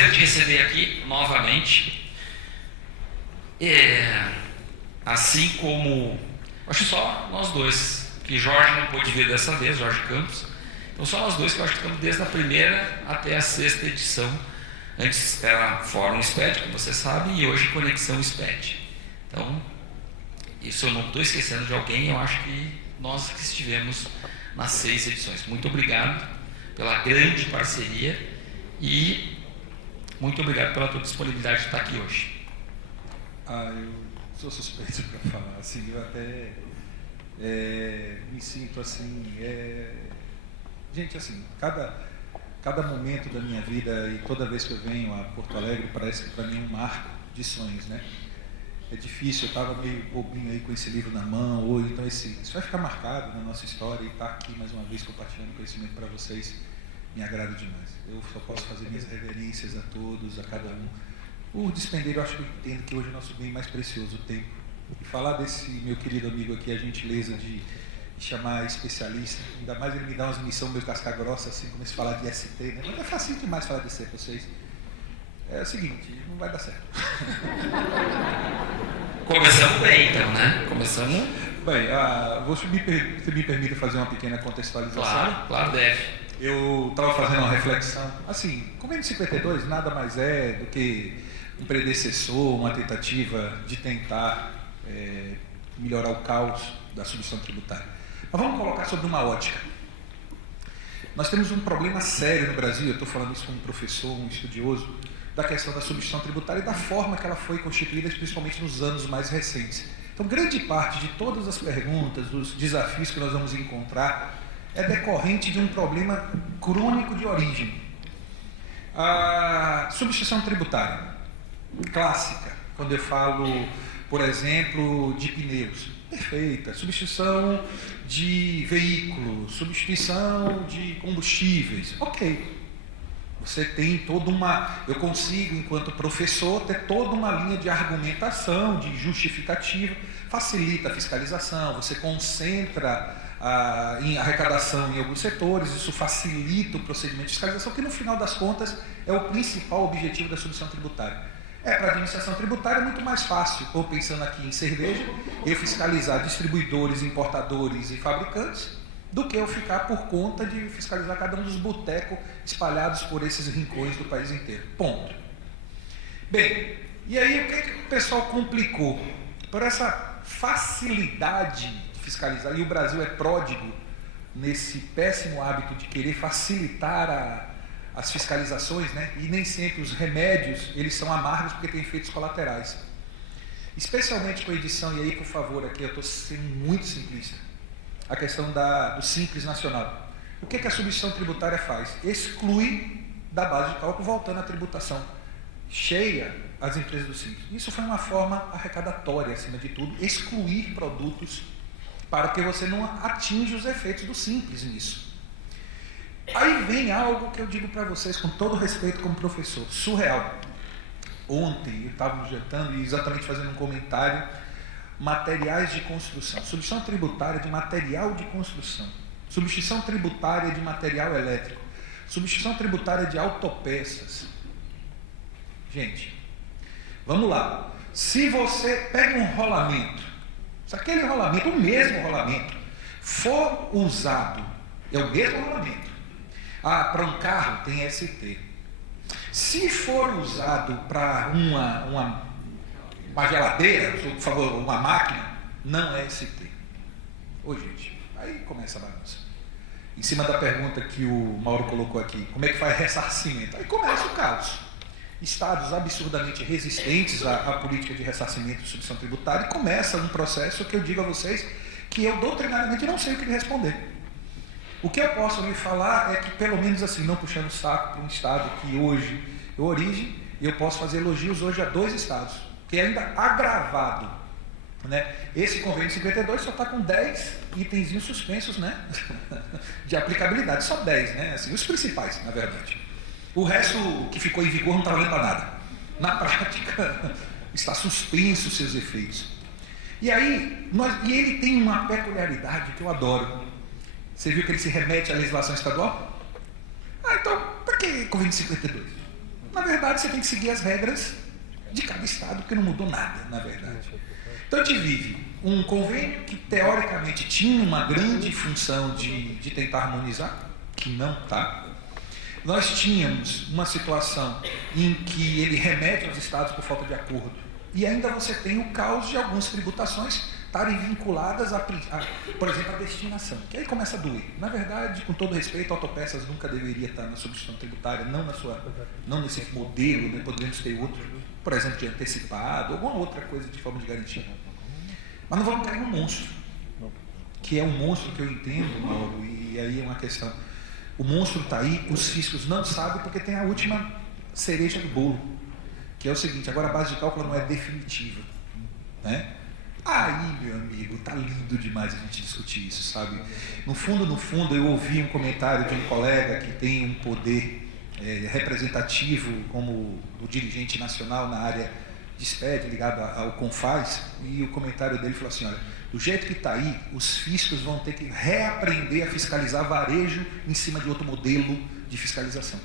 prazer te receber aqui novamente. Assim como, acho só nós dois, que Jorge não pôde vir dessa vez, Jorge Campos. Então só nós dois que eu acho que estamos desde a primeira até a 6ª edição. Antes era Fórum SPED, como você sabe, e hoje Conexão SPED. Então, isso eu não estou esquecendo de alguém, eu acho que nós que estivemos nas 6 edições. Muito obrigado pela grande parceria e muito obrigado pela tua disponibilidade de estar aqui hoje. Eu sou suspeito para falar, assim, eu até me sinto assim, gente, assim, cada momento da minha vida e toda vez que eu venho a Porto Alegre parece que para mim é um marco de sonhos, né? É difícil, eu estava meio bobinho aí com esse livro na mão, ou então isso vai ficar marcado na nossa história, e estar aqui mais uma vez compartilhando conhecimento para vocês me agrada demais. Eu só posso fazer minhas reverências a todos, a cada um. O despender, eu acho que eu entendo que hoje é o nosso bem mais precioso, o tempo. E falar desse meu querido amigo aqui, a gentileza de chamar especialista, ainda mais ele me dá umas missões meio casca grossa, assim, como se falar de ST, né? Mas é fácil demais falar de ST para vocês. É o seguinte, não vai dar certo. Começamos bem, então, né? Começamos... Bem, você me permite fazer uma pequena contextualização? Claro, deve. Eu estava fazendo uma reflexão. Assim, Convênio 52 nada mais é do que um predecessor, uma tentativa de tentar melhorar o caos da substituição tributária. Mas vamos colocar sobre uma ótica. Nós temos um problema sério no Brasil, eu estou falando isso como professor, um estudioso, da questão da substituição tributária e da forma que ela foi constituída, principalmente nos anos mais recentes. Então, grande parte de todas as perguntas, dos desafios que nós vamos encontrar, é decorrente de um problema crônico de origem. A substituição tributária, clássica, quando eu falo, por exemplo, de pneus, perfeita. Substituição de veículos, substituição de combustíveis, ok. Você tem toda uma... Eu consigo, enquanto professor, ter toda uma linha de argumentação, de justificativa, facilita a fiscalização, você concentra em arrecadação em alguns setores, isso facilita o procedimento de fiscalização, que no final das contas é o principal objetivo da substituição tributária. Para a administração tributária é muito mais fácil, estou pensando aqui em cerveja, eu fiscalizar distribuidores, importadores e fabricantes, do que eu ficar por conta de fiscalizar cada um dos botecos espalhados por esses rincões do país inteiro. Ponto. Bem, e aí o que o pessoal complicou? Por essa facilidade de fiscalizar, e o Brasil é pródigo nesse péssimo hábito de querer facilitar as fiscalizações, né? E nem sempre os remédios eles são amargos porque têm efeitos colaterais. Especialmente com a edição, e aí por favor, aqui eu estou sendo muito simplista, a questão do Simples Nacional. O que a substituição tributária faz? Exclui da base de cálculo, voltando à tributação cheia as empresas do Simples. Isso foi uma forma arrecadatória, acima de tudo, excluir produtos para que você não atinja os efeitos do Simples nisso. Aí vem algo que eu digo para vocês, com todo respeito como professor, surreal. Ontem eu estava jantando e exatamente fazendo um comentário, materiais de construção, substituição tributária de material de construção, substituição tributária de material elétrico, substituição tributária de autopeças. Gente, vamos lá. Se você pega um rolamento, se aquele rolamento, o mesmo rolamento, for usado, é o mesmo rolamento. Para um carro tem ST. Se for usado para uma geladeira, por favor, uma máquina, não é ST. Ô gente, aí começa a bagunça. Em cima da pergunta que o Mauro colocou aqui, como é que faz ressarcimento? Aí começa o caos. Estados absurdamente resistentes à política de ressarcimento de substituição tributária, e começa um processo que eu digo a vocês que eu doutrinariamente não sei o que lhe responder. O que eu posso lhe falar é que, pelo menos assim, não puxando o saco para um estado que hoje é origem, eu posso fazer elogios hoje a 2 estados, que é ainda agravado, né? Esse convênio 52 só está com 10 itenzinhos suspensos, né? De aplicabilidade, só 10, né? Assim, os principais, na verdade. O resto que ficou em vigor não está valendo para nada. Na prática, está suspenso os seus efeitos. E aí, ele tem uma peculiaridade que eu adoro. Você viu que ele se remete à legislação estadual? Então, para que convênio 52? Na verdade, você tem que seguir as regras de cada estado, porque não mudou nada, na verdade. Então a gente vive um convênio que teoricamente tinha uma grande função de tentar harmonizar, que não está. Nós tínhamos uma situação em que ele remete aos estados por falta de acordo, e ainda você tem o caos de algumas tributações estarem vinculadas, por exemplo, à destinação, que aí começa a doer. Na verdade, com todo respeito, a autopeças nunca deveria estar na substituição tributária, não nesse modelo, né? Poderíamos ter outro, por exemplo, de antecipado, alguma outra coisa de forma de garantia. Mas não vamos cair no monstro, que é um monstro que eu entendo, Mauro, e aí é uma questão. O monstro está aí, os fiscos não sabem, porque tem a última cereja do bolo, que é o seguinte: agora a base de cálculo não é definitiva, né? Aí, meu amigo, tá lindo demais a gente discutir isso, sabe? No fundo, eu ouvi um comentário de um colega que tem um poder representativo como o dirigente nacional na área de SPED, ligado ao CONFAS, e o comentário dele falou assim: olha, do jeito que está aí, os fiscos vão ter que reaprender a fiscalizar varejo em cima de outro modelo de fiscalização.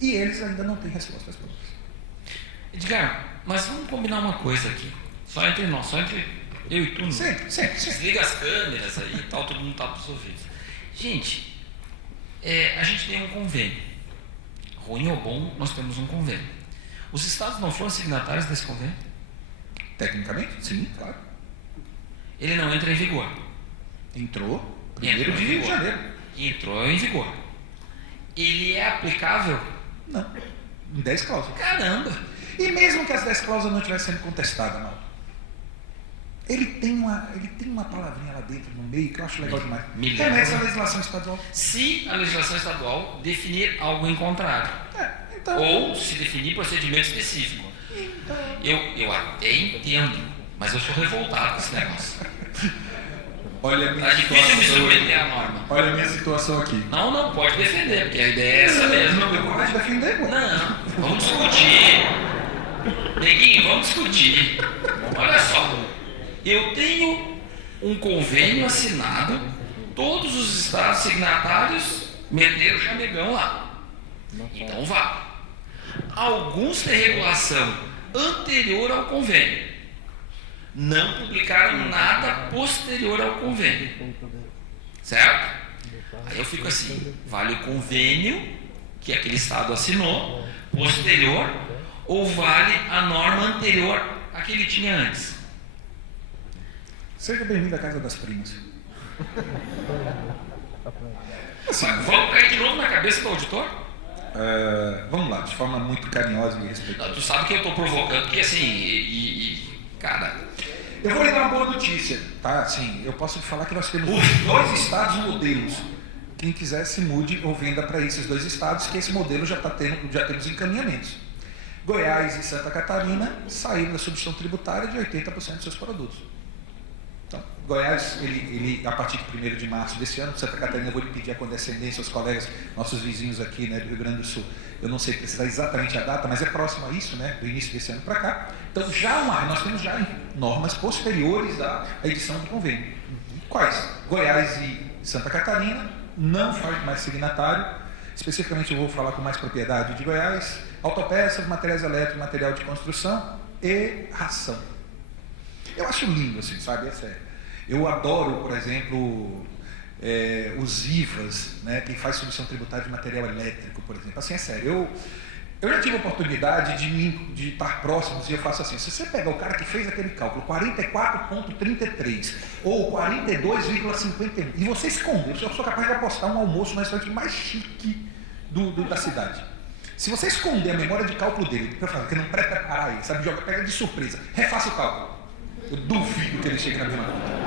E eles ainda não têm respostas prontas. Edgar, mas vamos combinar uma coisa aqui. Só entre nós, só entre eu e tu. Sempre. Desliga as câmeras aí e tal, todo mundo tá pros ouvidos. Gente, a gente tem um convênio. Ruim ou bom, nós temos um convênio. Os estados não foram signatários desse convênio? Tecnicamente, sim, claro. Ele não entra em vigor. Entrou 1º de janeiro. Entrou em vigor. Ele é aplicável? Não. Em 10 cláusulas. Caramba! E mesmo que as 10 cláusulas não estivessem sendo contestadas, não. Ele tem uma palavrinha lá dentro, no meio, que eu acho legal demais. Remete à legislação estadual. Se a legislação estadual definir algo em contrário. Então, ou se definir procedimento específico. Então, eu até entendo, mas eu sou revoltado com esse negócio. olha a minha Tá difícil me situação. submeter à norma. Olha a minha situação aqui. Não, pode defender, porque a ideia é essa mesmo. Não, eu vou defender, pô. Não, vamos discutir. Neguinho, vamos discutir. Olha só, eu tenho um convênio assinado, todos os estados signatários meteram o chamegão lá. Então vá. Alguns têm regulação anterior ao convênio. Não publicaram nada posterior ao convênio. Certo? Aí eu fico assim, vale o convênio que aquele estado assinou, posterior, ou vale a norma anterior a que ele tinha antes? Seja bem-vindo à casa das primas. Assim, vamos cair de novo na cabeça do auditor? Vamos lá, de forma muito carinhosa e respeitosa. Tu sabe que eu estou provocando, porque assim, cara... Eu vou lhe dar uma boa notícia, tá? Assim, eu posso te falar que nós temos 2 estados modelos. Quem quiser se mude ou venda para esses 2 estados, que esse modelo já temos encaminhamentos. Goiás e Santa Catarina saíram da substituição tributária de 80% dos seus produtos. Então, Goiás, ele a partir de 1º de março desse ano, Santa Catarina, eu vou lhe pedir a condescendência aos colegas, nossos vizinhos aqui, né, do Rio Grande do Sul. Eu não sei precisar exatamente a data, mas é próximo a isso, né, do início desse ano para cá. Então, nós temos já normas posteriores à edição do convênio. Quais? Goiás e Santa Catarina não faz mais signatário. Especificamente, eu vou falar com mais propriedade de Goiás: autopeças, materiais elétricos, material de construção e ração. Eu acho lindo, assim, sabe? É sério. Eu adoro, por exemplo, os IVAs, né? Quem faz substituição tributária de material elétrico, por exemplo. Assim, é sério. Eu já tive a oportunidade de estar próximos, e eu faço assim: se você pega o cara que fez aquele cálculo, 44,33 ou 42,51, e você esconde, eu sou capaz de apostar um almoço no restaurante mais chique da cidade. Se você esconder a memória de cálculo dele, que não pré-preparar ele, sabe, pega de surpresa, refaça o cálculo. Eu duvido que ele chegue na mesma conta.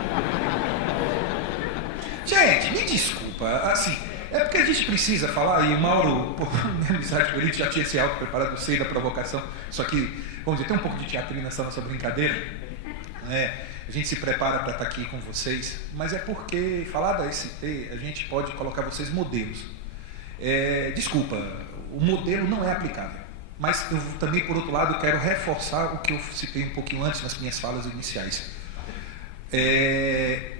Gente, me desculpa, assim, é porque a gente precisa falar, e o Mauro, minha amizade com ele já tinha esse auto preparado, sei da provocação, só que, vamos dizer, tem um pouco de teatro nessa nossa brincadeira, né? A gente se prepara para estar aqui com vocês, mas é porque falar da ST, a gente pode colocar vocês modelos. Desculpa, o modelo não é aplicável. Mas eu também, por outro lado, quero reforçar o que eu citei um pouquinho antes nas minhas falas iniciais.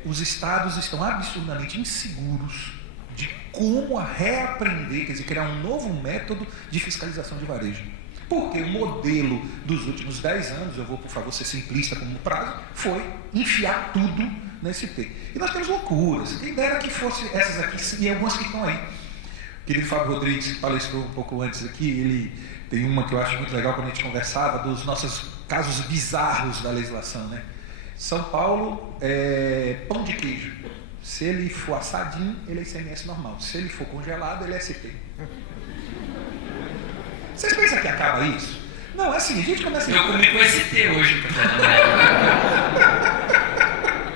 Os estados estão absurdamente inseguros de como reaprender, quer dizer, criar um novo método de fiscalização de varejo. Porque o modelo dos últimos 10 anos, eu vou, por favor, ser simplista como prazo, foi enfiar tudo na ST. E nós temos loucuras. Quem dera que fosse essas aqui, e algumas que estão aí. O querido Fábio Rodrigues, que palestrou um pouco antes aqui, ele tem uma que eu acho muito legal quando a gente conversava, dos nossos casos bizarros da legislação, né? São Paulo é pão de queijo. Se ele for assadinho, ele é ICMS normal. Se ele for congelado, ele é ST. Vocês pensam que acaba isso? Não, é assim, a gente começa... Eu comi com ST hoje, café da manhã.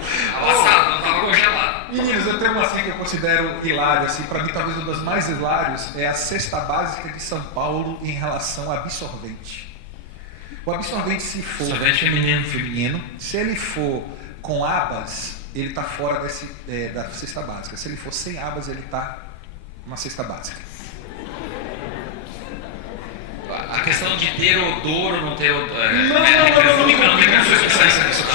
Estava assado, não estava congelado. Meninos, eu tenho uma assim que eu considero hilária, assim, para mim talvez uma das mais hilários, é a cesta básica de São Paulo em relação a absorvente. O absorvente, se for... Absorvente feminino. Se ele for com abas, ele está fora da cesta básica. Se ele for sem abas, ele está na cesta básica. A questão de ter odor ou não ter odor... Não tem como especialista nisso.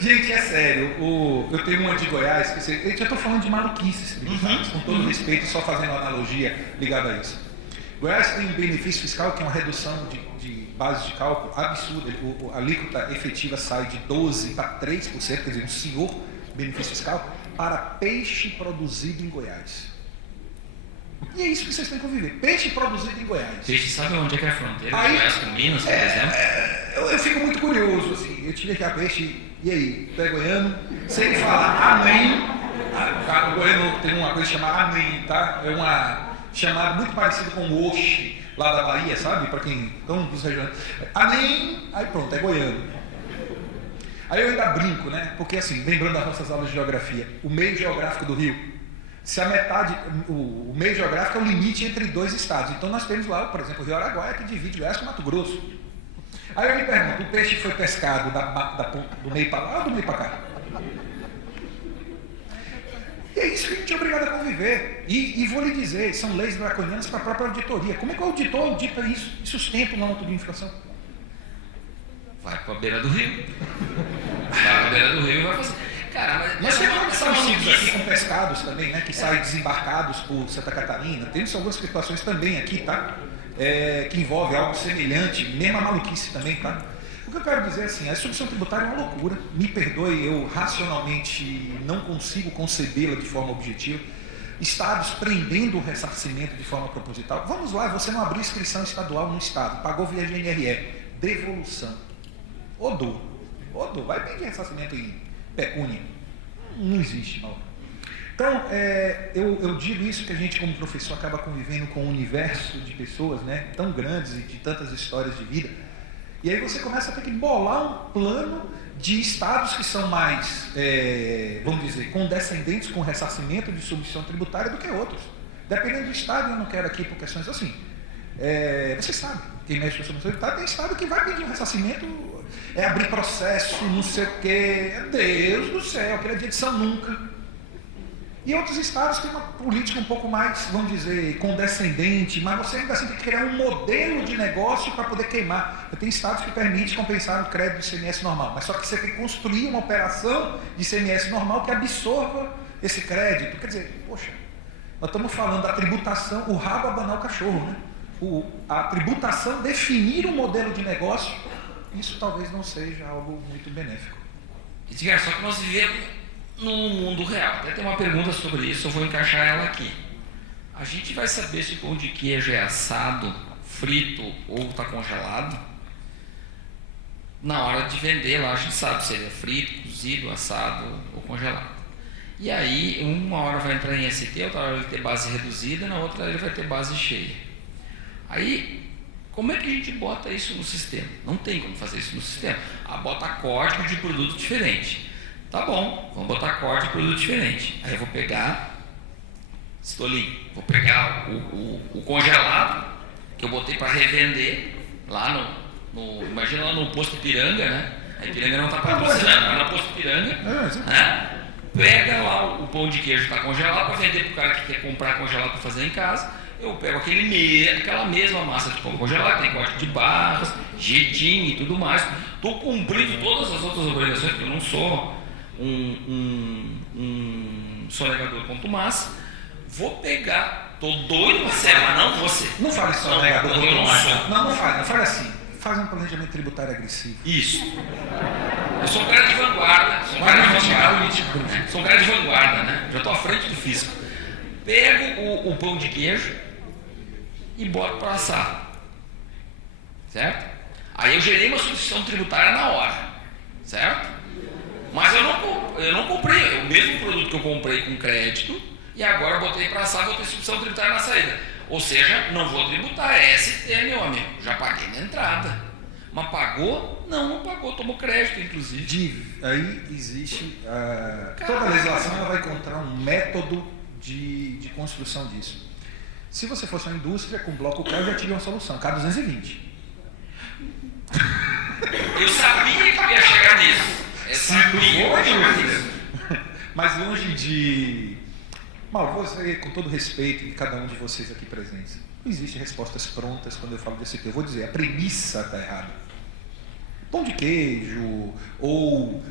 Gente, é sério, eu tenho uma de Goiás, eu já estou falando de maluquices tributárias, com todo respeito, só fazendo uma analogia ligada a isso. Goiás tem um benefício fiscal que é uma redução de base de cálculo absurda, a alíquota efetiva sai de 12% para 3%, quer dizer, um senhor benefício fiscal, para peixe produzido em Goiás. E é isso que vocês têm que conviver, peixe produzido em Goiás. Peixe, sabe onde é que é a fronteira? Goiás com Minas, por exemplo? Eu fico muito curioso, assim, eu tive aqui a peixe, e aí, tu é goiano? Se ele falar amém, o goiano tem uma coisa chamada amém, tá? É uma chamada muito parecida com o oxe, lá da Bahia, sabe? Para quem estão dos regiões. Amém, aí pronto, é goiano. Aí eu ainda brinco, né? Porque assim, lembrando das nossas aulas de geografia, o meio geográfico do Rio, se a metade, o meio geográfico é o limite entre dois estados. Então nós temos lá, por exemplo, o Rio Araguaia, que divide Goiás com Mato Grosso. Aí eu me pergunto, o peixe foi pescado do meio para lá ou do meio para cá? E é isso que a gente é obrigado a conviver. E vou lhe dizer, são leis draconianas para a própria auditoria. Como é que o auditor audita isso e sustenta uma nota de inflação? Vai para a beira do rio. Vai para a beira do rio e vai fazer. Cara, mas temos parecidos aqui com pescados também, né? Que saem desembarcados por Santa Catarina. Temos algumas situações também aqui, tá? Que envolve algo semelhante, mesmo a maluquice também, tá? O que eu quero dizer é assim, a substituição tributária é uma loucura, me perdoe, eu racionalmente não consigo concebê-la de forma objetiva. Estados prendendo o ressarcimento de forma proposital. Vamos lá, você não abriu inscrição estadual no estado, pagou via GNRE, devolução. Odor, vai pedir ressarcimento em pecúnia? Não existe, mal. Então, eu digo isso que a gente, como professor, acaba convivendo com um universo de pessoas, né, tão grandes e de tantas histórias de vida. E aí você começa a ter que bolar um plano de estados que são mais, vamos dizer, condescendentes com ressarcimento de substituição tributária do que outros. Dependendo do estado, eu não quero aqui por questões assim. Você sabe, quem mexe com substituição tributária, tem estado que vai pedir um ressarcimento, abrir processo, não sei o quê. Deus do céu, aquele dia de São Nunca. E outros estados têm uma política um pouco mais, vamos dizer, condescendente, mas você ainda assim tem que criar um modelo de negócio para poder queimar. Tem estados que permitem compensar o crédito de ICMS normal, mas só que você tem que construir uma operação de ICMS normal que absorva esse crédito. Quer dizer, poxa, nós estamos falando da tributação, o rabo abanar o cachorro, né? A tributação definir um modelo de negócio, isso talvez não seja algo muito benéfico. Edgar, só que nós vivemos no mundo real. Até tem uma pergunta sobre isso, eu vou encaixar ela aqui. A gente vai saber se o pão de queijo é assado, frito ou está congelado? Na hora de vender lá, a gente sabe se ele é frito, cozido, assado ou congelado. E aí, uma hora vai entrar em ST, outra hora ele vai ter base reduzida, na outra ele vai ter base cheia. Aí, como é que a gente bota isso no sistema? Não tem como fazer isso no sistema. Bota código de produto diferente. Tá bom, vamos botar código de produto diferente. Aí eu vou pegar, vou pegar o congelado, que eu botei para revender, lá imagina lá no posto Piranga, né? A Ipiranga não está patrocinando, mas no posto Piranga, né? Pega lá o pão de queijo que está congelado para vender para o cara que quer comprar congelado para fazer em casa. Eu pego aquela mesma massa de pão congelado, tem código de barras, jeitinho e tudo mais. Estou cumprindo todas as outras obrigações, porque eu não sou um sonegador contumaz, vou pegar, tô doido pra ser, mas não você. Não fale sonegador contumaz. Não fale assim. Faz um planejamento tributário agressivo. Isso. Eu sou um cara de vanguarda. Sou um cara de vanguarda, né? Já estou à frente do fisco. Pego o pão de queijo e boto para assar. Certo? Aí eu gerei uma substituição tributária na hora. Certo? Mas eu não comprei o mesmo produto que eu comprei com crédito e agora botei para assar, vou ter substituição tributária na saída. Ou seja, não vou tributar, é ST, meu amigo. Já paguei na entrada. Mas pagou? Não pagou, tomou crédito, inclusive. Aí existe. Toda a legislação ela vai encontrar um método de construção disso. Se você fosse uma indústria com bloco K, eu já tive uma solução, K220. Eu sabia que ia chegar nisso. Mas longe de. Mal, você, com todo respeito de cada um de vocês aqui presentes, não existem respostas prontas quando eu falo desse tema. Eu vou dizer, a premissa está errada. Pão de queijo ou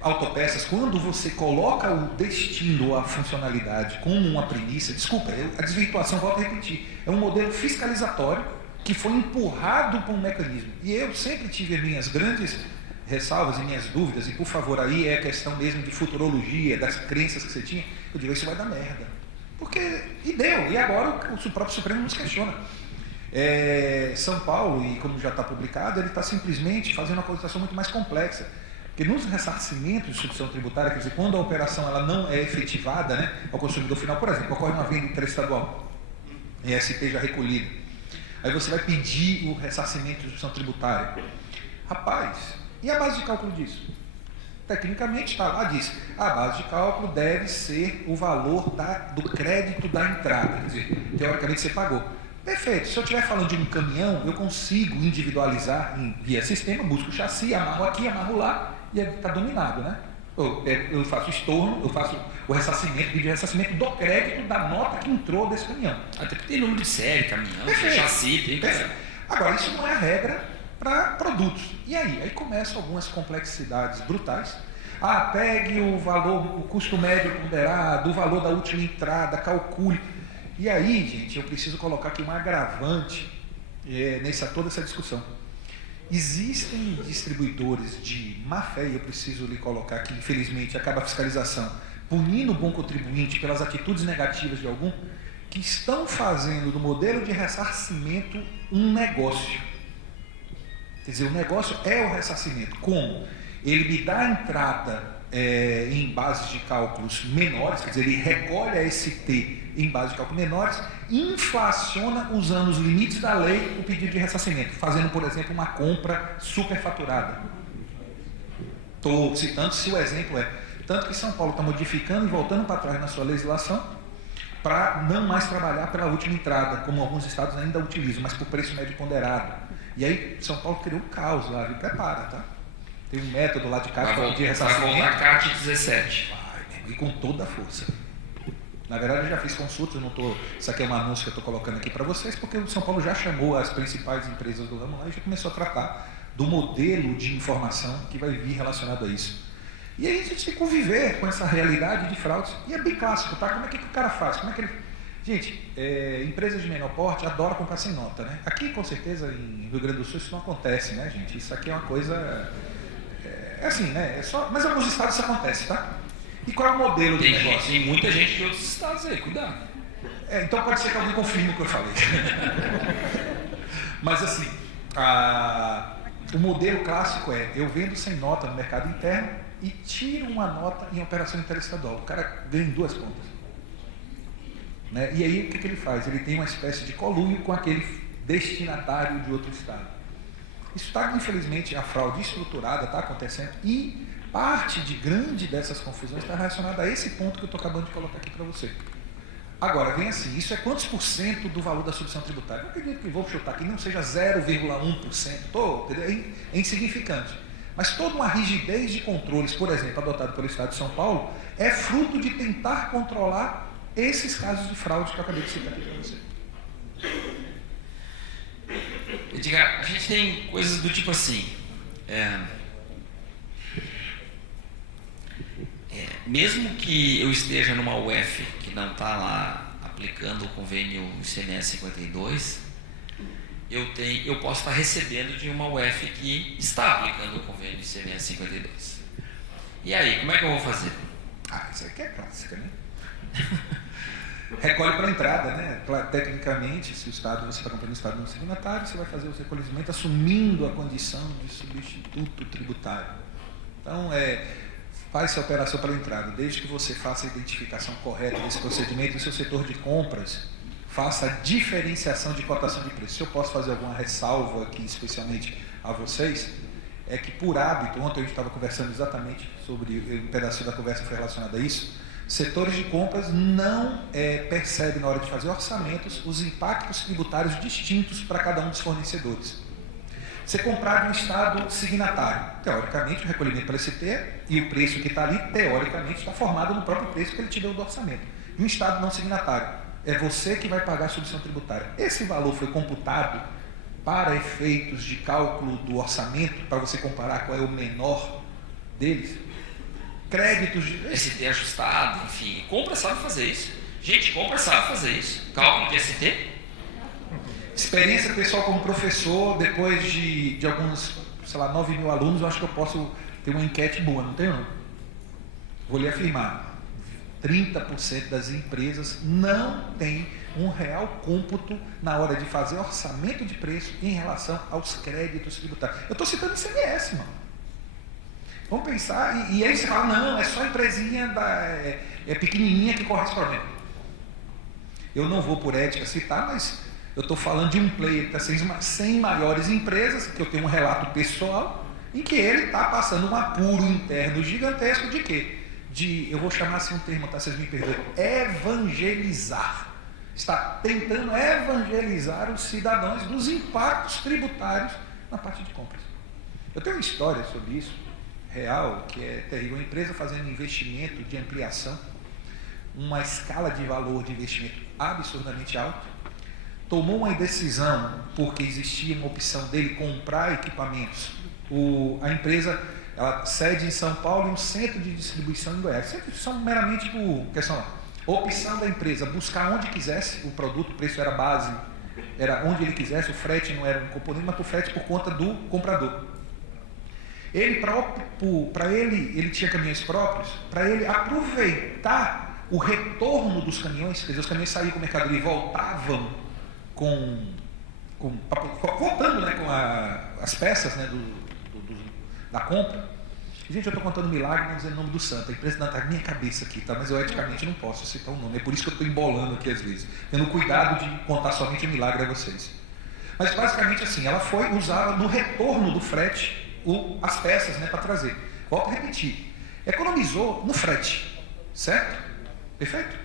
autopeças, quando você coloca o destino, a funcionalidade como uma premissa, desculpa, a desvirtuação, volto a repetir, é um modelo fiscalizatório que foi empurrado por um mecanismo. E eu sempre tive as minhas grandes ressalvas e minhas dúvidas, e por favor, aí é questão mesmo de futurologia, das crenças que você tinha. Eu digo, isso vai dar merda. Porque, e deu, e agora o próprio Supremo nos questiona. São Paulo, e como já está publicado, ele está simplesmente fazendo uma cotação muito mais complexa. Porque nos ressarcimentos de substituição tributária, quer dizer, quando a operação ela não é efetivada, né, ao consumidor final, por exemplo, ocorre uma venda interestadual, ESP já recolhido, aí você vai pedir o ressarcimento de substituição tributária. Rapaz, e a base de cálculo disso? Tecnicamente está lá, diz, a base de cálculo deve ser o valor do crédito da entrada, quer dizer, teoricamente você pagou. Perfeito, se eu estiver falando de um caminhão, eu consigo individualizar via sistema, busco o chassi, amarro aqui, amarro lá, e está dominado, né? Eu faço estorno, eu faço o ressarcimento, pedir ressarcimento do crédito da nota que entrou desse caminhão. Até porque tem número de série, caminhão, tem chassi, tem... Perfeito. Agora, isso não é a regra para produtos. E aí? Aí começam algumas complexidades brutais. Pegue o valor, o custo médio ponderado, o valor da última entrada, calcule. E aí, gente, eu preciso colocar aqui um agravante toda essa discussão. Existem distribuidores de má fé, e eu preciso lhe colocar que, infelizmente, acaba a fiscalização, punindo o bom contribuinte pelas atitudes negativas de algum, que estão fazendo do modelo de ressarcimento um negócio. Quer dizer, o negócio é o ressarcimento. Como? Ele me dá a entrada em bases de cálculos menores, quer dizer, ele recolhe a ST em base de cálculos menores, inflaciona usando os limites da lei o pedido de ressarcimento, fazendo, por exemplo, uma compra superfaturada. Estou citando se o exemplo tanto que São Paulo está modificando e voltando para trás na sua legislação para não mais trabalhar pela última entrada, como alguns estados ainda utilizam, mas por preço médio ponderado. E aí São Paulo criou um caos lá, prepara, tá? Tem um método lá de CAT para pedir ressarcimento. Vai voltar CAT 17. E com toda a força. Na verdade, eu já fiz consultas, isso aqui é um anúncio que eu estou colocando aqui para vocês, porque o São Paulo já chamou as principais empresas do ramo lá e já começou a tratar do modelo de informação que vai vir relacionado a isso. E aí a gente tem que conviver com essa realidade de fraudes. E é bem clássico, tá? Como é que o cara faz? Como é que ele... Gente, empresas de menor porte adoram comprar sem nota, né? Aqui, com certeza, em Rio Grande do Sul, isso não acontece, né, gente? Isso aqui é uma coisa... assim, né? Mas em alguns estados isso acontece, tá? E qual é o modelo de negócio? Tem muita gente de outros estados aí, cuidado. Então pode ser que alguém confirme o que eu falei. Mas assim, o modelo clássico eu vendo sem nota no mercado interno e tiro uma nota em operação interestadual. O cara ganha em duas pontas. Né? E aí o que ele faz? Ele tem uma espécie de conluio com aquele destinatário de outro estado. Isso está, infelizmente, a fraude estruturada está acontecendo e parte de grande dessas confusões está relacionada a esse ponto que eu estou acabando de colocar aqui para você. Agora, vem assim, isso é quantos por cento do valor da substituição tributária? Eu acredito que vou chutar que não seja 0,1%, é insignificante. Mas toda uma rigidez de controles, por exemplo, adotada pelo Estado de São Paulo, é fruto de tentar controlar esses casos de fraude que eu acabei de citar aqui para você. Edgar, a gente tem coisas do tipo assim, mesmo que eu esteja numa UF que não está lá aplicando o convênio ICMS 52, eu posso estar recebendo de uma UF que está aplicando o convênio ICMS 52. E aí, como é que eu vou fazer? Isso aqui é clássica, né? Recolhe para a entrada, né? Tecnicamente, se o Estado, você está comprando o Estado no signatário, você vai fazer o recolhimento assumindo a condição de substituto tributário. Então, faz essa operação para a entrada, desde que você faça a identificação correta desse procedimento no seu setor de compras, faça a diferenciação de cotação de preço. Se eu posso fazer alguma ressalva aqui, especialmente a vocês, é que por hábito, ontem a gente estava conversando exatamente sobre, um pedaço da conversa foi relacionado a isso, setores de compras não percebem na hora de fazer orçamentos os impactos tributários distintos para cada um dos fornecedores. Você comprar de um Estado signatário, teoricamente o recolhimento para ST e o preço que está ali, teoricamente, está formado no próprio preço que ele te deu do orçamento. E um Estado não signatário, é você que vai pagar a subvenção tributária. Esse valor foi computado para efeitos de cálculo do orçamento, para você comparar qual é o menor deles. Créditos de ST ajustado, enfim, compra sabe fazer isso. Gente, compra sabe fazer isso. Cálculo de ST. Experiência pessoal como professor, depois de alguns, 9 mil alunos, eu acho que eu posso ter uma enquete boa, não tenho não? Vou lhe afirmar, 30% das empresas não tem um real cômputo na hora de fazer orçamento de preço em relação aos créditos tributários. Eu estou citando ICMS, mano. Vamos pensar, e aí você fala, não, é só a empresinha pequenininha que corre esse problema. Eu não vou por ética citar, mas eu estou falando de um player que está 100 maiores empresas, que eu tenho um relato pessoal, em que ele está passando um apuro interno gigantesco de quê? Eu vou chamar assim um termo, tá? Vocês me perdoem, evangelizar. Está tentando evangelizar os cidadãos dos impactos tributários na parte de compras. Eu tenho uma história sobre isso, real, que é terrível. Uma empresa fazendo investimento de ampliação, uma escala de valor de investimento absurdamente alta, tomou uma decisão, porque existia uma opção dele comprar equipamentos. A empresa, ela sede em São Paulo e um centro de distribuição em Goiás. São meramente por questão. A opção da empresa, buscar onde quisesse o produto, o preço era base, era onde ele quisesse, o frete não era um componente, mas o frete por conta do comprador. Ele tinha caminhões próprios, para ele aproveitar o retorno dos caminhões, quer dizer, os caminhões saíam com mercadoria e voltavam voltando, né, com as peças, né, da compra. Gente, eu estou contando milagre, não dizendo o nome do santo. A empresa não está na minha cabeça aqui, tá? Mas eu eticamente não posso citar o nome. É por isso que eu estou embolando aqui às vezes. Tendo cuidado de contar somente o milagre a vocês. Mas basicamente assim, ela foi usar no retorno do frete as peças, né, para trazer. Volto a repetir. Economizou no frete. Certo? Perfeito?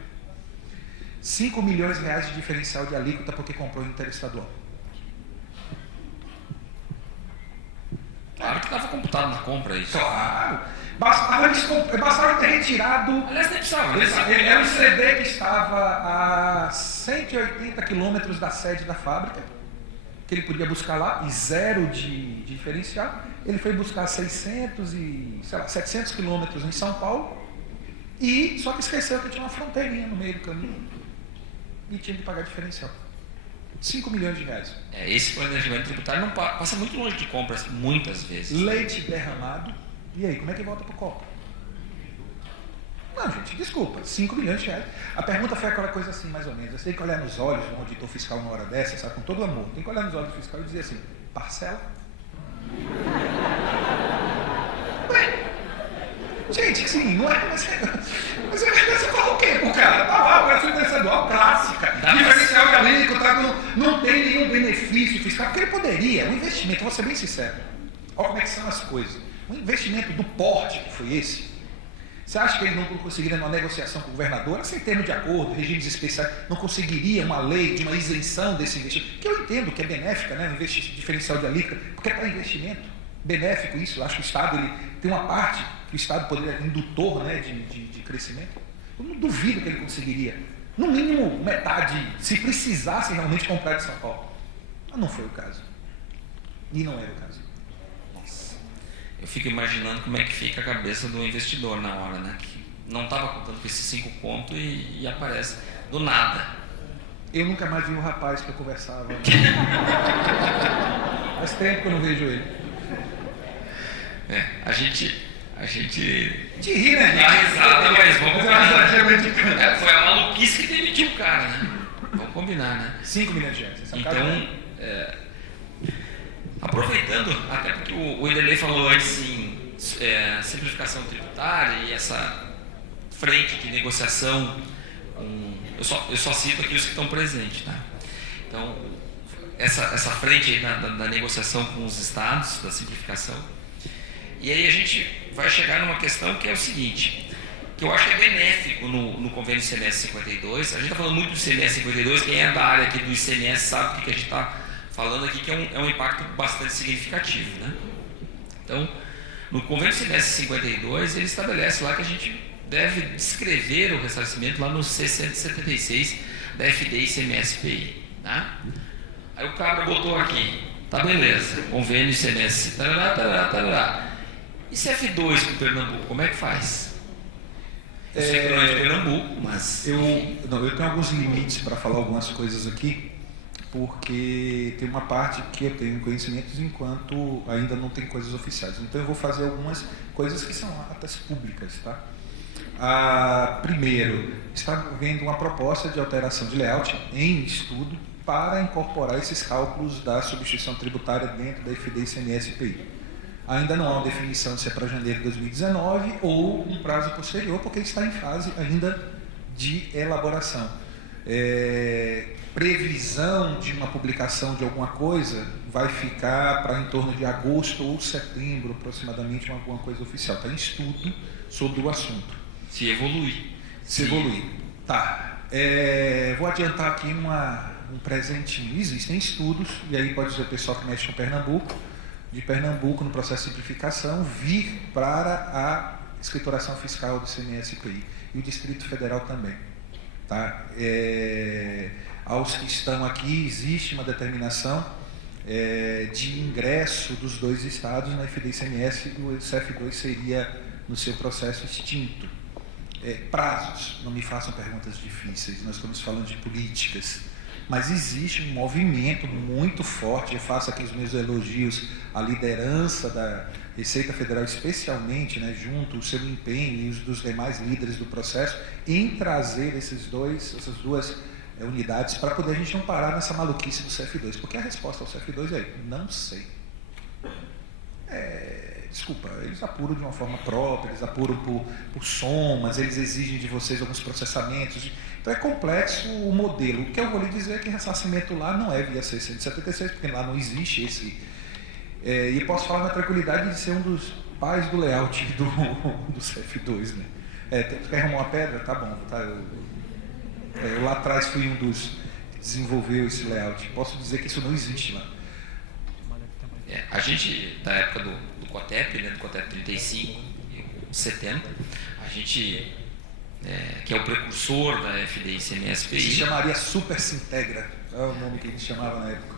5 milhões de reais de diferencial de alíquota porque comprou interestadual. Claro que estava computado na compra isso. Claro. Bastava ter retirado. Aliás, nem precisava. Era um CD que estava a 180 quilômetros da sede da fábrica, que ele podia buscar lá, e zero de diferencial. Ele foi buscar 700 quilômetros em São Paulo, e só que esqueceu que tinha uma fronteirinha no meio do caminho, e tinha que pagar diferencial. 5 milhões de reais. Esse planejamento tributário não passa muito longe de compras, muitas vezes. Leite derramado, e aí, como é que volta para o copo? Não, gente, desculpa, 5 milhões de reais. A pergunta foi aquela coisa assim, mais ou menos. Você tem que olhar nos olhos do auditor fiscal numa hora dessa, sabe, com todo amor. Tem que olhar nos olhos do fiscal e dizer assim, parcela? Ué? Gente, sim, não é. Mas você falou o quê pro cara? Tá lá, operação estadual clássica, diferencial de alíquota, não tem nenhum benefício fiscal, porque ele poderia, um investimento, vou ser bem sincero. Olha como é que são as coisas. Um investimento do porte que foi esse, você acha que ele não conseguiria, numa negociação com o governador, sem termo de acordo, regimes especiais, não conseguiria uma lei de uma isenção desse investimento? Que eu entendo que é benéfica, né, um diferencial de alíquota, porque é para investimento. Benéfico isso, eu acho que o Estado ele tem uma parte que o Estado poderia indutor, né, de crescimento. Eu não duvido que ele conseguiria, no mínimo metade, se precisasse realmente comprar de São Paulo. Mas não foi o caso. E não era o caso. Nossa. eu fico imaginando como é que fica a cabeça do investidor na hora, né? Que não estava contando com esses 5 contos e aparece do nada. Eu nunca mais vi um rapaz que eu conversava. Faz tempo que eu não vejo ele. A gente De rir, né? dá risada, mas vamos combinar. Foi a maluquice que demitiu o cara, né? Vamos combinar, né? 5 milhões de reais. Então, aproveitando, até porque o Iderlei falou antes em simplificação tributária e essa frente de negociação, eu só cito aqui os que estão presentes, tá? Então, essa frente aí da negociação com os estados, da simplificação, e aí a gente vai chegar numa questão que é o seguinte, que eu acho que é benéfico no convênio ICMS 52. A gente está falando muito do ICMS 52, quem é da área aqui do ICMS sabe o que a gente está falando aqui, que é um impacto bastante significativo, né? Então, no convênio ICMS 52, ele estabelece lá que a gente deve descrever o ressarcimento lá no C176 da FDI ICMS-PI, né? Aí o cara botou aqui, tá beleza, convênio ICMS, tarará, tarará, tarará. E CF2 com Pernambuco, como é que faz? Eu sei que não é de Pernambuco, mas... Eu tenho alguns limites para falar algumas coisas aqui, porque tem uma parte que eu tenho conhecimentos enquanto ainda não tem coisas oficiais. Então eu vou fazer algumas coisas que são atas públicas, tá? Primeiro, está havendo uma proposta de alteração de layout em estudo para incorporar esses cálculos da substituição tributária dentro da FDI ICMS-PI. Ainda não há uma definição se é para janeiro de 2019 ou um prazo posterior, porque está em fase ainda de elaboração. Previsão de uma publicação de alguma coisa vai ficar para em torno de agosto ou setembro, aproximadamente, alguma coisa oficial. Está em estudo sobre o assunto. Se evoluir. Tá. Vou adiantar aqui um presentinho. Existem estudos, e aí pode ser o pessoal que mexe com Pernambuco, de Pernambuco, no processo de simplificação, vir para a escrituração fiscal do ICMS-PI e o Distrito Federal também. Tá? Aos que estão aqui, existe uma determinação de ingresso dos 2 estados na FDI-ICMS, e o CF2 seria, no seu processo, extinto. Prazos, não me façam perguntas difíceis, nós estamos falando de políticas. Mas existe um movimento muito forte, eu faço aqui os meus elogios à liderança da Receita Federal, especialmente, né, junto o seu empenho e os dos demais líderes do processo, em trazer essas 2 unidades para poder a gente não parar nessa maluquice do CF2, porque a resposta ao CF2 é não sei. Desculpa, eles apuram de uma forma própria, eles apuram por somas, eles exigem de vocês alguns processamentos. Então é complexo o modelo. O que eu vou lhe dizer é que ressarcimento lá não é via 676, porque lá não existe esse... e posso falar na tranquilidade de ser um dos pais do layout do CF2. Né? Quer arrumar uma pedra? Tá bom. Tá? Eu lá atrás fui um dos que desenvolveu esse layout. Posso dizer que isso não existe lá. A gente, da época do COTEP, né, do COTEP 35 e 70, a gente, que é o precursor da FDI ICMS-PI... Se chamaria Super Sintegra, é o nome que a gente chamava na época.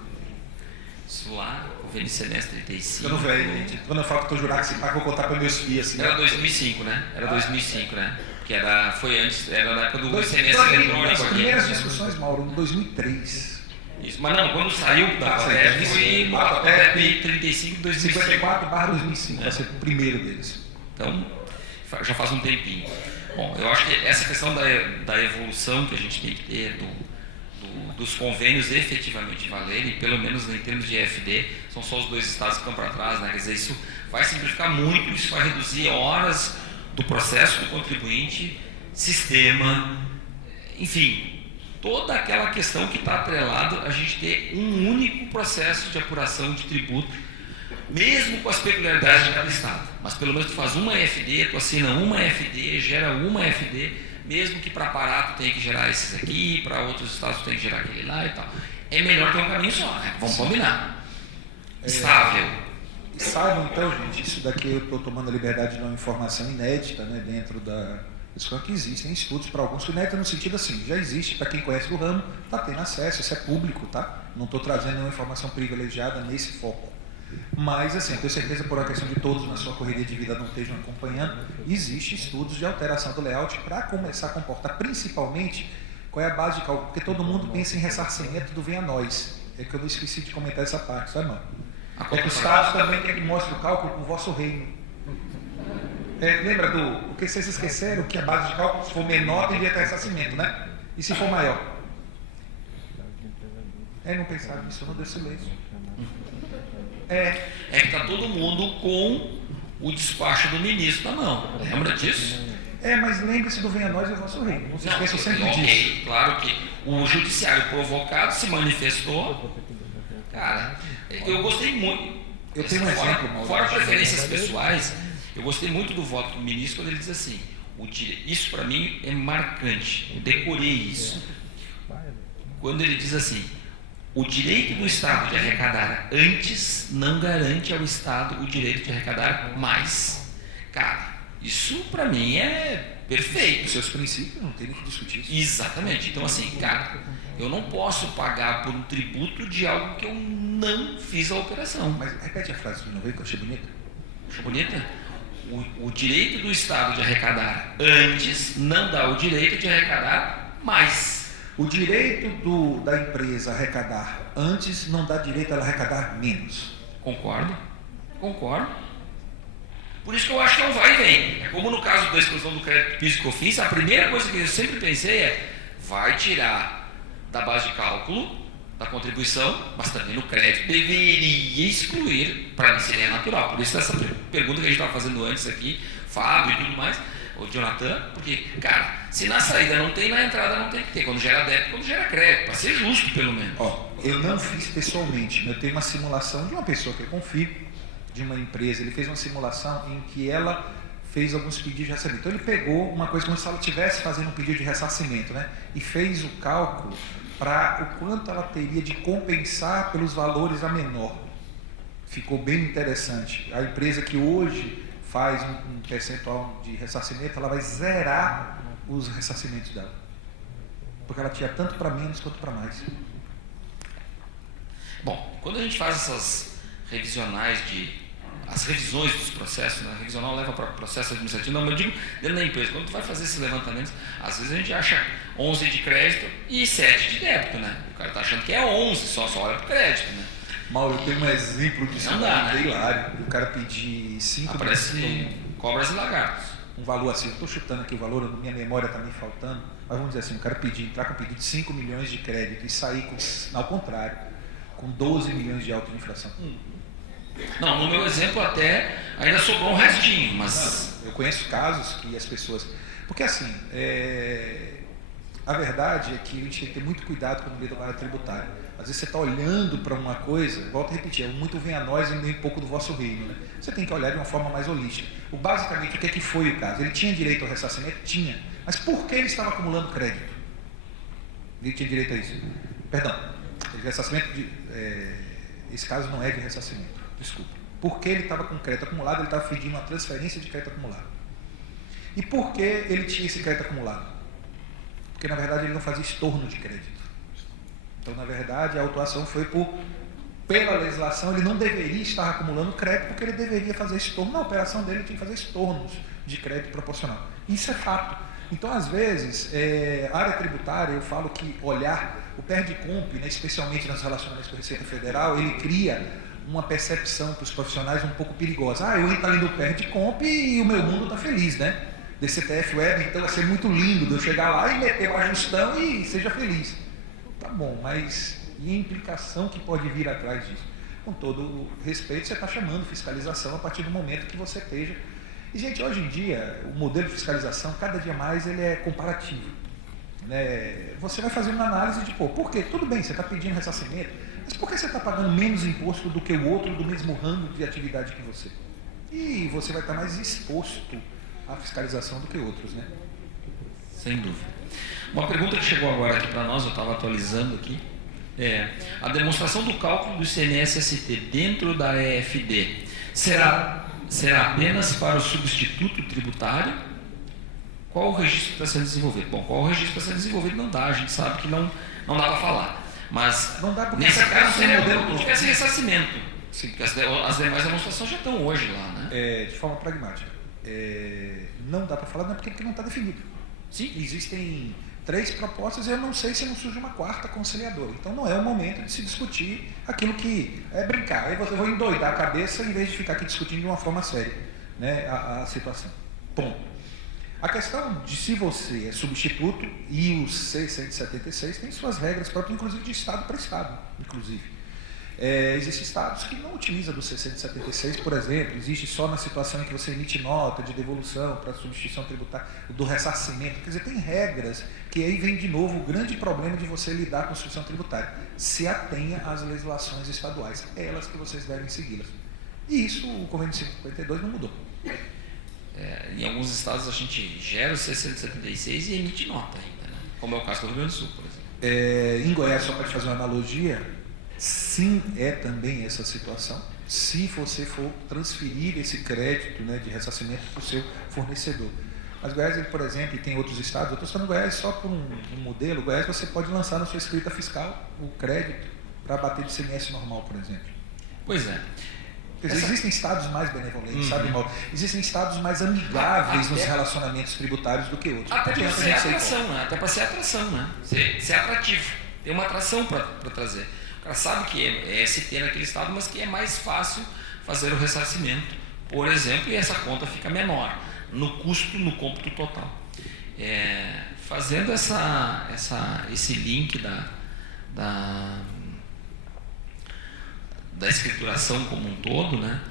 Isso lá, o convênio ICMS 35... Eu não vejo, gente. Quando eu falo que estou jurado que esse pai, vou contar para meus filhos. Assim, era 2005, né? Era 2005, né? Que foi antes, era na época do ICMS eletrônico. As primeiras discussões, Mauro, em 2003... Isso, mas não, quando saiu da COTEP foi no COTEP 35 2005. 54/2005, vai ser o primeiro deles. Então, já faz um tempinho. Bom, eu acho que essa questão da evolução que a gente tem que ter dos convênios efetivamente valerem, pelo menos em termos de EFD, são só os 2 estados que estão para trás, né? Quer dizer, isso vai simplificar muito, isso vai reduzir horas do processo do contribuinte, sistema, enfim... Toda aquela questão que está atrelada a gente ter um único processo de apuração de tributo, mesmo com as peculiaridades de cada estado. Mas pelo menos tu faz uma FD, tu assina uma FD, gera uma FD, mesmo que para Pará tu tenha que gerar esses aqui, para outros estados tu tem que gerar aquele lá e tal. É melhor ter um caminho só, né? Vamos combinar. Estável. Saibam então, gente, isso daqui eu estou tomando a liberdade de dar uma informação inédita, né, dentro da... Isso que existem estudos para alguns, inédita no sentido assim, já existe, para quem conhece do ramo, está tendo acesso, isso é público, tá? Não estou trazendo nenhuma informação privilegiada nesse foco. Mas, assim, eu tenho certeza, por uma questão de todos na sua correria de vida não estejam acompanhando, existem estudos de alteração do layout para começar a comportar, principalmente, qual é a base de cálculo, porque todo mundo pensa em ressarcimento do venha nós. É que eu não esqueci de comentar essa parte, sabe, não? É que os estados também tem que mostrar o cálculo com o vosso reino. Lembra do... Porque vocês esqueceram que a base de cálculo, se for menor, devia ter ressarcimento, né? E se for maior? Não pensaram nisso, não deu silêncio. É que está todo mundo com o despacho do ministro na mão. Lembra disso? Mas lembre-se do venha nós e o vosso reino. Não se esqueçam sempre disso. Claro que o judiciário provocado se manifestou. Cara, eu gostei muito. Eu tenho um exemplo. Fora preferências pessoais, eu gostei muito do voto do ministro quando ele diz assim, isso para mim é marcante, eu decorei isso. Quando ele diz assim, o direito do Estado de arrecadar antes não garante ao Estado o direito de arrecadar mais. Cara, isso para mim é perfeito. Os seus princípios, não tem nem que discutir isso. Exatamente. Então, assim, cara, eu não posso pagar por um tributo de algo que eu não fiz a operação. Mas repete a frase de novo aí, que eu achei bonita. Achou bonita? O direito do Estado de arrecadar antes não dá o direito de arrecadar mais. O direito da empresa arrecadar antes não dá direito a ela arrecadar menos. Concordo. Por isso que eu acho que é um vai e vem. É como no caso da exclusão do crédito PIS e COFINS, a primeira coisa que eu sempre pensei vai tirar da base de cálculo, da contribuição, mas também no crédito deveria excluir, para mim seria natural. Por isso essa pergunta que a gente estava fazendo antes aqui, Fábio e tudo mais, o Jonathan, porque, cara, se na saída não tem, na entrada não tem que ter. Quando gera débito, quando gera crédito, para ser justo pelo menos. Eu não fiz pessoalmente, mas eu tenho uma simulação de uma pessoa que eu confio, de uma empresa. Ele fez uma simulação em que ela fez alguns pedidos de ressarcimento. Então ele pegou uma coisa como se ela estivesse fazendo um pedido de ressarcimento, né? E fez o cálculo para o quanto ela teria de compensar pelos valores a menor. Ficou bem interessante. A empresa que hoje faz um percentual de ressarcimento, ela vai zerar os ressarcimentos dela. Porque ela tinha tanto para menos quanto para mais. Bom, quando a gente faz essas revisionais as revisões dos processos, né? A revisional leva para processo administrativo, não, eu digo dentro da empresa, quando tu vai fazer esses levantamentos, às vezes a gente acha 11 de crédito e 7 de débito, né? O cara está achando que é 11, só olha para o crédito, né? Mauro, eu tenho um exemplo disso bem hilário. O cara pedir 5 Aparece cobras e lagartos. Um valor assim, eu estou chutando aqui o valor, minha memória está me faltando, mas vamos dizer assim, o cara entrar com um pedido de 5 milhões de crédito e sair ao contrário, com 12 milhões de auto de infração. Não, no meu exemplo até ainda sobrou um restinho, mas... Eu conheço casos que as pessoas... Porque assim, a verdade é que a gente tem que ter muito cuidado quando lida com a área tributária. Às vezes você está olhando para uma coisa, volto a repetir, muito vem a nós e nem pouco do vosso reino, né? Você tem que olhar de uma forma mais holística. Basicamente, o que foi o caso? Ele tinha direito ao ressarcimento? Tinha. Mas por que ele estava acumulando crédito? Ele tinha direito a isso? Perdão, ressarcimento esse caso não é de ressarcimento. Desculpa. Porque ele estava com crédito acumulado, ele estava pedindo uma transferência de crédito acumulado. E por que ele tinha esse crédito acumulado? Porque, na verdade, ele não fazia estorno de crédito. Então, na verdade, a autuação foi pela legislação, ele não deveria estar acumulando crédito, porque ele deveria fazer estorno. Na operação dele, ele tinha que fazer estornos de crédito proporcional. Isso é fato. Então, às vezes, a área tributária, eu falo que olhar o PERDCOMP, né, especialmente nos relacionamentos com a Receita Federal, ele cria uma percepção para os profissionais um pouco perigosa. Eu entro ali no PERDCOMP e o meu mundo está feliz, né? DCTF Web, então vai ser muito lindo de eu chegar lá e meter o ajustão e seja feliz. Tá bom, mas e a implicação que pode vir atrás disso? Com todo respeito, você está chamando fiscalização a partir do momento que você esteja... E, gente, hoje em dia, o modelo de fiscalização, cada dia mais, ele é comparativo. Né? Você vai fazer uma análise de, por quê? Tudo bem, você está pedindo ressarcimento, mas por que você está pagando menos imposto do que o outro do mesmo ramo de atividade que você? E você vai estar mais exposto à fiscalização do que outros, né? Sem dúvida. Uma pergunta que chegou agora aqui para nós, eu estava atualizando aqui, a demonstração do cálculo do ICMS-ST dentro da EFD será apenas para o substituto tributário? Qual o registro que está sendo desenvolvido? Bom, qual o registro que está sendo desenvolvido não dá, a gente sabe que não dá para falar. Mas não dá, nesse caso seria como se tivesse ressarcimento. Sim. Porque as demais demonstrações já estão hoje lá, né? De forma pragmática. Não dá para falar, não é porque não está definido. Sim. Existem 3 propostas e eu não sei se não surge uma 4ª conciliadora. Então não é o momento de se discutir aquilo que é brincar. Aí eu vou endoidar a cabeça em vez de ficar aqui discutindo de uma forma séria, né, a situação. Ponto. A questão de se você é substituto e o C-176 tem suas regras próprias, inclusive de estado para estado, inclusive. Existem estados que não utilizam do C-176, por exemplo, existe só na situação em que você emite nota de devolução para substituição tributária, do ressarcimento. Quer dizer, tem regras que aí vem de novo o grande problema de você lidar com a substituição tributária. Se atenha às legislações estaduais, é elas que vocês devem segui-las. E isso o Convênio 52 não mudou. Em alguns estados a gente gera o C-176 e emite nota ainda, né? Como é o caso do Rio Grande do Sul, por exemplo. Em Goiás, só para te fazer uma analogia, sim, é também essa situação. Se você for transferir esse crédito, né, de ressarcimento para o seu fornecedor. Mas Goiás, por exemplo, e tem outros estados, eu estou citando Goiás só por um modelo. Goiás você pode lançar na sua escrita fiscal o crédito para bater de ICMS normal, por exemplo. Pois é. Quer dizer, existem estados mais benevolentes, sabe, Mauro? Existem estados mais amigáveis nos relacionamentos tributários do que outros. Até para ser atração, né? Até para ser atração, né? Ser atrativo. Tem uma atração para trazer. O cara sabe que é ST naquele estado, mas que é mais fácil fazer o ressarcimento, por exemplo, e essa conta fica menor no custo, no cômputo total. Fazendo esse link da escrituração como um todo, né?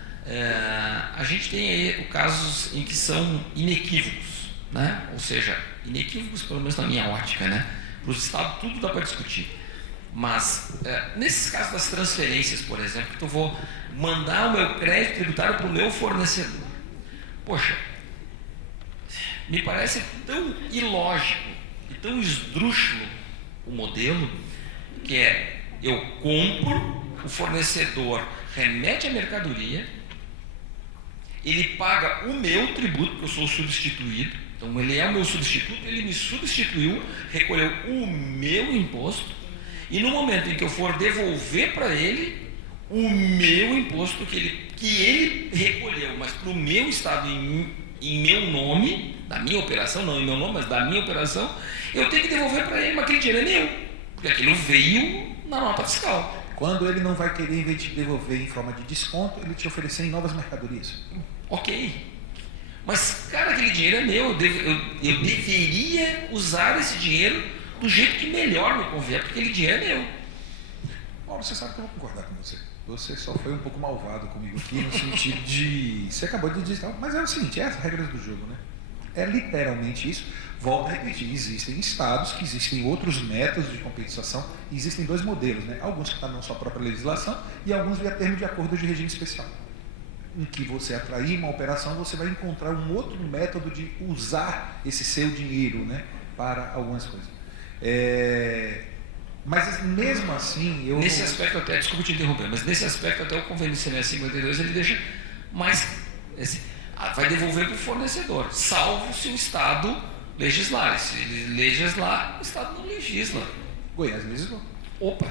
A gente tem aí casos em que são inequívocos, né? Ou seja, inequívocos pelo menos na minha ótica, né? Para os estados tudo dá para discutir, mas nesses casos das transferências, por exemplo, que eu vou mandar o meu crédito tributário para o meu fornecedor, poxa, me parece tão ilógico e tão esdrúxulo o modelo, que eu compro, o fornecedor remete a mercadoria, ele paga o meu tributo, porque eu sou substituído, então ele é o meu substituto, ele me substituiu, recolheu o meu imposto, e no momento em que eu for devolver para ele o meu imposto que ele recolheu, mas para o meu estado, em meu nome, da minha operação, não em meu nome, mas da minha operação, eu tenho que devolver para ele, mas aquele dinheiro é meu, porque aquilo veio na nota fiscal. Quando ele não vai querer, em vez de te devolver em forma de desconto, ele te oferecer em novas mercadorias. Ok. Mas, cara, aquele dinheiro é meu. Eu deveria usar esse dinheiro do jeito que melhor me convier, porque aquele dinheiro é meu. Paulo, você sabe que eu vou concordar com você. Você só foi um pouco malvado comigo aqui, no sentido de... Você acabou de dizer, mas é o seguinte, é as regras do jogo, né? É literalmente isso. Volto a repetir, existem estados que existem outros métodos de compensação, e existem 2 modelos, né? Alguns que estão na sua própria legislação e alguns via termo de acordo de regime especial. Em que você atrair uma operação, você vai encontrar um outro método de usar esse seu dinheiro, né, para algumas coisas. Mas mesmo assim, Nesse aspecto até, desculpa te interromper, mas nesse aspecto até o convênio CMS 52, ele deixa mais... vai devolver para o fornecedor, salvo se o Estado legislar. Se ele legislar, o Estado não legisla. Goiás legislou. Opa!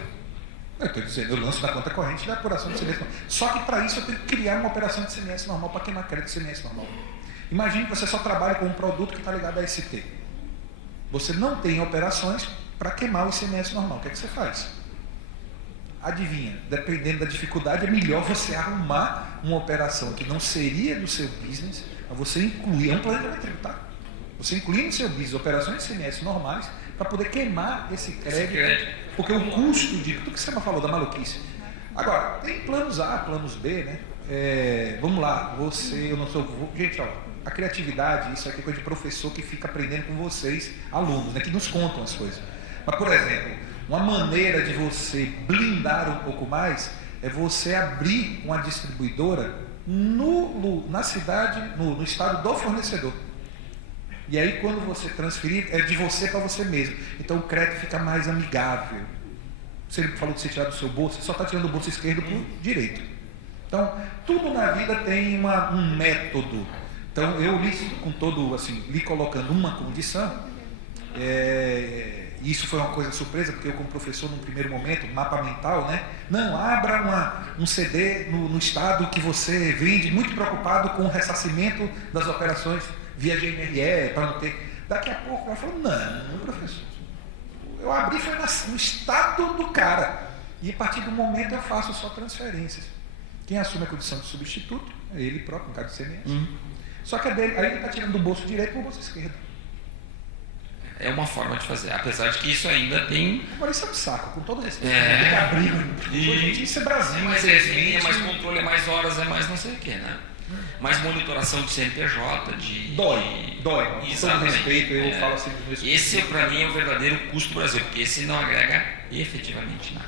Eu estou dizendo, eu lanço na conta corrente da apuração de CMS normal. Só que para isso eu tenho que criar uma operação de CMS normal para queimar crédito de CMS normal. Imagine que você só trabalha com um produto que está ligado a ST. Você não tem operações para queimar o ICMS normal. O que é que você faz? Adivinha, dependendo da dificuldade, é melhor você arrumar uma operação que não seria do seu business, mas você incluir, é um planejamento tributário. Você incluir no seu business operações de ICMS normais para poder queimar esse crédito, porque o custo de tudo que você falou da maluquice. Agora, tem planos A, planos B, né? Vamos lá, eu não sou... Gente, ó, a criatividade, isso aqui é coisa de professor que fica aprendendo com vocês, alunos, né? Que nos contam as coisas. Mas, por exemplo, uma maneira de você blindar um pouco mais é você abrir uma distribuidora na cidade, no estado do fornecedor. E aí, quando você transferir, é de você para você mesmo. Então, o crédito fica mais amigável. Você falou que você tirar do seu bolso, você só está tirando do bolso esquerdo para o direito. Então, tudo na vida tem um método. Então, eu li com todo, assim, lhe colocando uma condição, isso foi uma coisa surpresa, porque eu como professor, num primeiro momento, mapa mental, né? Não, abra um CD no estado que você vende, muito preocupado com o ressarcimento das operações via GNRE, para não ter... Daqui a pouco ela falou, não, professor, eu abri foi no estado do cara. E a partir do momento eu faço só transferências. Quem assume a condição de substituto é ele próprio, no caso de CMS. Só que aí ele está tirando do bolso direito para o bolso esquerdo. É uma forma de fazer, apesar de que isso ainda tem... Agora isso é um saco, com todo respeito. Tem que abrir, isso é Brasil. Mas é mais controle, é mais horas, é mais não sei o que, né? Mais monitoração de CNPJ, de... Dói. Com todo respeito, eu falo assim dos meus... Esse, para mim, é o verdadeiro custo do Brasil, porque esse não agrega efetivamente nada.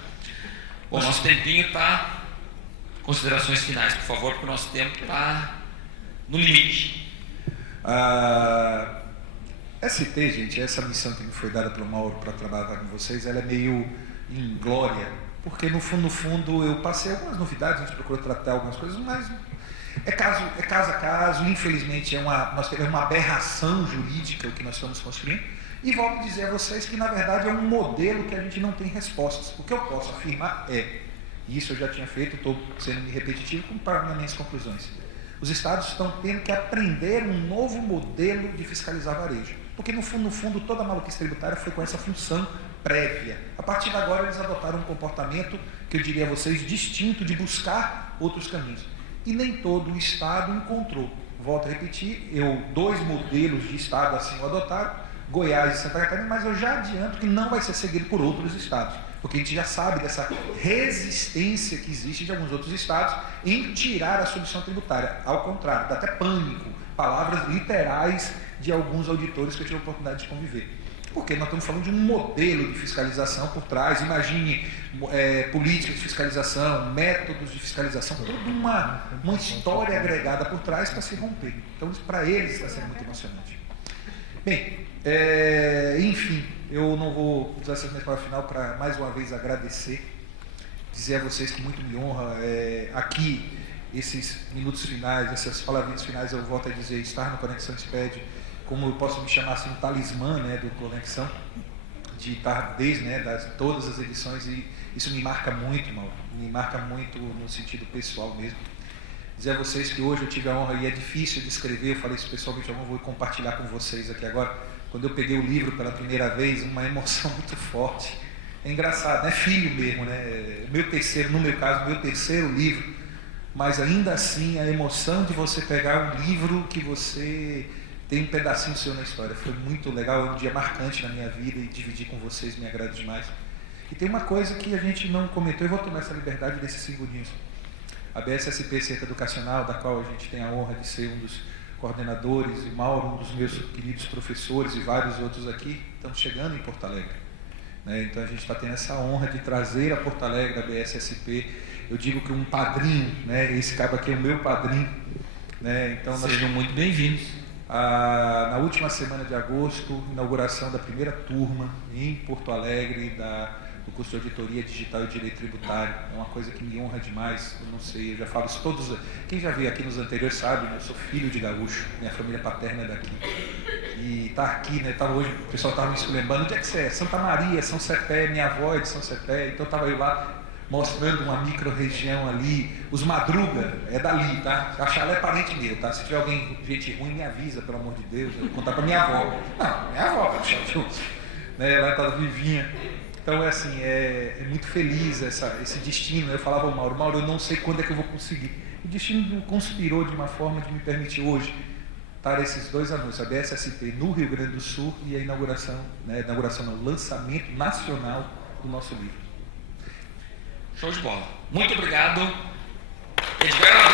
Bom, nosso tempinho está... Considerações finais, por favor, porque o nosso tempo está no limite. ST, gente, essa missão que me foi dada pelo Mauro para trabalhar com vocês, ela é meio inglória, porque no fundo eu passei algumas novidades, a gente procurou tratar algumas coisas, mas é caso a caso, infelizmente nós temos uma aberração jurídica o que nós estamos construindo, e volto a dizer a vocês que na verdade é um modelo que a gente não tem respostas. O que eu posso afirmar e isso eu já tinha feito, estou sendo repetitivo para minhas conclusões. Os estados estão tendo que aprender um novo modelo de fiscalizar varejo. Porque no fundo, toda a maluquice tributária foi com essa função prévia. A partir de agora, eles adotaram um comportamento, que eu diria a vocês, distinto de buscar outros caminhos. E nem todo o estado encontrou. Volto a repetir, 2 modelos de estado assim o adotaram, Goiás e Santa Catarina, mas eu já adianto que não vai ser seguido por outros estados. Porque a gente já sabe dessa resistência que existe de alguns outros estados em tirar a submissão tributária. Ao contrário, dá até pânico, palavras literais de alguns auditores que eu tive a oportunidade de conviver. Porque nós estamos falando de um modelo de fiscalização por trás, imagine políticas de fiscalização, métodos de fiscalização, toda uma história agregada por trás para se romper. Então, para eles está sendo muito emocionante. Bem, enfim, eu não vou usar essas minhas palavras final para mais uma vez agradecer, dizer a vocês que muito me honra aqui, esses minutos finais, essas palavrinhas finais, eu volto a dizer, estar no Conexão Exped, como eu posso me chamar assim, um talismã, né, do Conexão, de estar desde todas as edições, e isso me marca muito, Mauro, me marca muito no sentido pessoal mesmo. Dizer a vocês que hoje eu tive a honra, e é difícil de escrever, eu falei isso pessoalmente, eu não vou compartilhar com vocês aqui agora, quando eu peguei o livro pela primeira vez, uma emoção muito forte. É engraçado, é filho mesmo, né? No meu caso, meu terceiro livro, mas ainda assim a emoção de você pegar um livro que você tem um pedacinho seu na história. Foi muito legal, é um dia marcante na minha vida e dividir com vocês me agrada demais. E tem uma coisa que a gente não comentou, eu vou tomar essa liberdade desses segundinhos. A BSSP Centro Educacional, da qual a gente tem a honra de ser um dos coordenadores, e Mauro, um dos meus queridos professores e vários outros aqui, estamos chegando em Porto Alegre. Então a gente está tendo essa honra de trazer a Porto Alegre, a BSSP, eu digo que um padrinho, esse cara aqui é o meu padrinho. Então, sejam muito bem-vindos. Na última semana de agosto, inauguração da primeira turma em Porto Alegre, do curso de Auditoria Digital e Direito Tributário. É uma coisa que me honra demais, eu não sei, eu já falo isso todos... Quem já veio aqui nos anteriores sabe, eu sou filho de gaúcho, minha família paterna é daqui. E tá aqui, hoje o pessoal estava me esculhambando, onde é que você é? Santa Maria, São Cepé, minha avó é de São Cepé, então estava eu lá mostrando uma micro-região ali, os Madruga, é dali, tá? A Chalé é parente meu, tá? Se tiver gente ruim, me avisa, pelo amor de Deus, eu vou contar pra minha avó. Não, minha avó, ela tá vivinha. Então, é muito feliz esse destino. Eu falava ao Mauro, eu não sei quando é que eu vou conseguir. O destino conspirou de uma forma de me permitir hoje estar esses 2 anúncios, a BSSP no Rio Grande do Sul e a o lançamento nacional do nosso livro. Show de bola. Muito obrigado. Edgar